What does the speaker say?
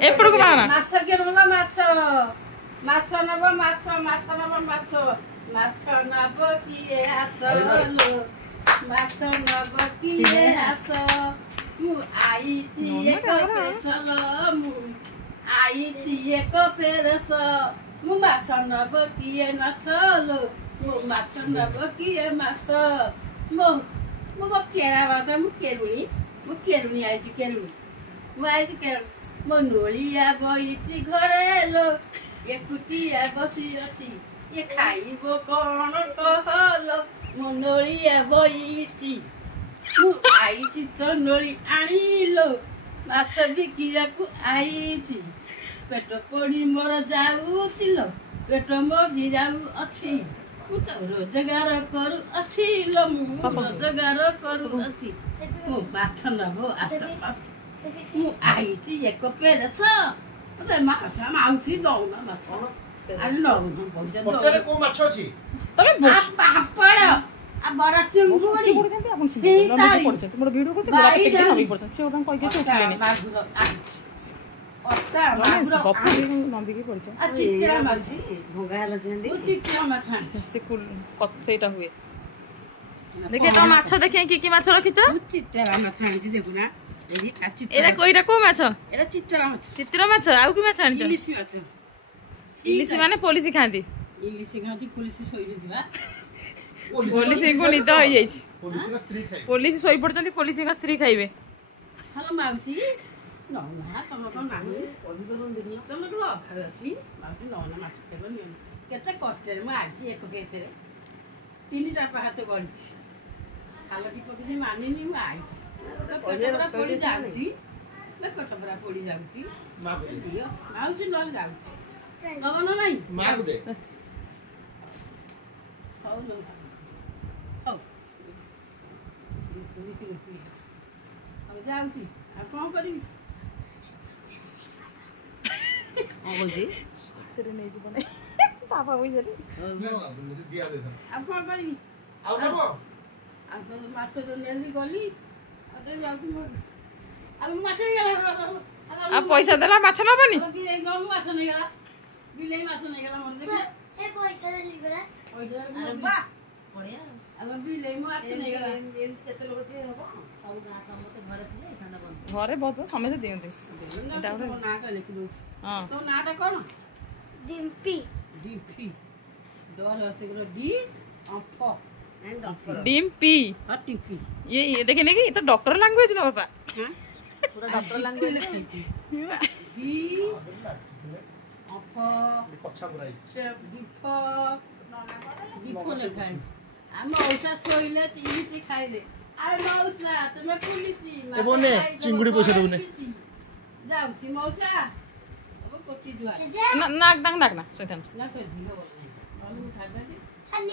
ଏପଟକୁ ମାମା ମାଛ କିଏ ନବ ମାଛ ମାଛ ନବ ମାଛ ମାଛ ନବ ମାଛ ମାଛ ନବ କିଏ ହାସ ମାଛ ନବ କିଏ ହାସ ମୁଁ ଆଇଛି ଏକ ସ୍ପେଶାଲ ମୁଁ ଆଇଛି ଏକ ପେରସ ମୁଁ ମାଛ ନବ କିଏ ମାଛ ଲୋ ମୁଁ ମାଛ ନବ କିଏ ମାଛ ମୋ ମୋ କେରା ମାଛ ମୁଁ କେରୁଣି ଆଇଛି କେରୁଣି ମୁଁ ଆଇଛି କେରୁଣି ମୋ ନୋଳିଆ ବଇଛି ଘରେ ଲୋ ଏକୁଟିଆ ବସି ଅଛି ଏ ଖାଇବ କଣ କହଲୋ ମୋ ନୋଳିଆ ବଇଛି ମୁଁ ଆଇଛି ତ ନୋଳି ଆଣିଲୋ ମାଛ ବିକିବାକୁ ଆଇଛି ପେଟ ପୋଡ଼ି ମୋର ଯାଉଛି ଲୋ ପେଟ ମୋଡ଼ି ଯାଉଅଛି ମୁଁ ତ ରୋଜଗାର କରୁଅଛି ଲୋ ମୁଁ ରୋଜଗାର କରୁଅଛି ମୁଁ ମାଛ ନବ ଆସ ମୁଁ ଆଇଛି ଏକ ପେରସ ମତେ ମାଉସୀ ଦଉନ ମାଛ ଆରେ ନଉନ ପଇସା ପଛରେ କୋଉ ମାଛ ଅଛି? ତମେ ପାପଡ଼ ଆଉ ବରା ଚିଙ୍ଗୁଡ଼ି ମୋର ଭିଡିଓ କରୁଛି ବଡ କେତେ ନବି ପଡୁଛି ସେ ଓଟା କହିକି ସେ ଉଠିଲେନି ମାଗୁର ଅସ୍ତା ଗପ ନମ୍ବିକି ପଡୁଛି ଆଉ ଚିଚିରା ମାଛ ଭଙ୍ଗା ହେଲା ସେମିତି ଚିଚିରା ମାଛ ସେ ସେଇଟା ହୁଏ ଦେଖେ ତ ମାଛ ଦେଖେ କି ମାଛ ରଖିଛ ଚିଚିରା ମାଛ ଆଣିଛି ଦେଖୁନା ଏରା କୋଇରା କୋଉ ମାଛ ଏରା ଚିଚିରା ମାଛ ଚିତ୍ର ମାଛ ଆଉ କି ମାଛ ଆଣିଛ ଇଲିଶି ମାଛ ଇଲିଶି ମାନେ ପୋଲିସ ଖାଆନ୍ତି ଇଲିଶି ଖାଆନ୍ତି ପୋଲିସ ଶୋଇଯିବା ପୋଲିସଙ୍କୁ ନିଦ ହେଇଯାଇଛି ପୋଲିସ ଶୋଇ ପଡୁଛନ୍ତି ପୋଲିସଙ୍କ ସ୍ତ୍ରୀ ଖାଇବେ ହ୍ୟାଲୋ ମାଉସୀ ନଉନା ତମର କଣ ନାହିଁ ତମର କଣ ଅଭାବ ଅଛି ମାଉସୀ ନଉନା ମାଛ ଖାଇବ ନିଅନି କେତେ କଷ୍ଟରେ ମୁଁ ଆଜି ଏକ କେସରେ 3ଟା ପାହାଚ ଗଳିଛି ଖାଲଟି ପକେଇଛି ମାନିନି ମୁଁ ଆଇଛି ପୋଡ଼ି ଯାଉଛି ପେଟପରା ପୋଡ଼ି ଯାଉଛି ମାଉସୀ ନହେଲେ ଯାଉଛି ଦବ ନା ନାଇଁ ହଉ ହଉ ଆଉ ଯାଉଛି ଆଉ କଣ କରିବି କଣ କହୁଛି ନେଇଯିବ ନାଇଁ ବାପା ବୁଝିଲେ ଆଉ କଣ କରିବି ଆଉ ତ ମାଛ ନେଲି ଗଲି ଆଉ ପଇସା ଦେଲା ମାଛ ନବନି ମାଛ ନେଇଗଲା ବିଲେଇ ମାଛ ନେଇଗଲା ମୋର ଦେଖ ବିଲେଇ ମାଛ ନେଇଗଲା କେତେ ଲୋକ ଥିଲେ ହବ ସମସ୍ତେ ଘରେ ଥିଲେ ଘରେ ବହୁତ ସମସ୍ତେ ଦିଅନ୍ତି ନାଁଟା ଲେଖିଦଉଛି ତୋ ନାଁଟା କଣ ଡିମ୍ପି ଡିମ୍ପି ଡର ସେଗୁলো ଡି ଅମ୍ଫ डिम्पी ये देखे नहीं तो डॉक्टर लैंग्वेज ना पापा पूरा डॉक्टर लैंग्वेज चिंगुड़ी पैसा दौने नाक दाग नाक ना सोइथान ଆଉ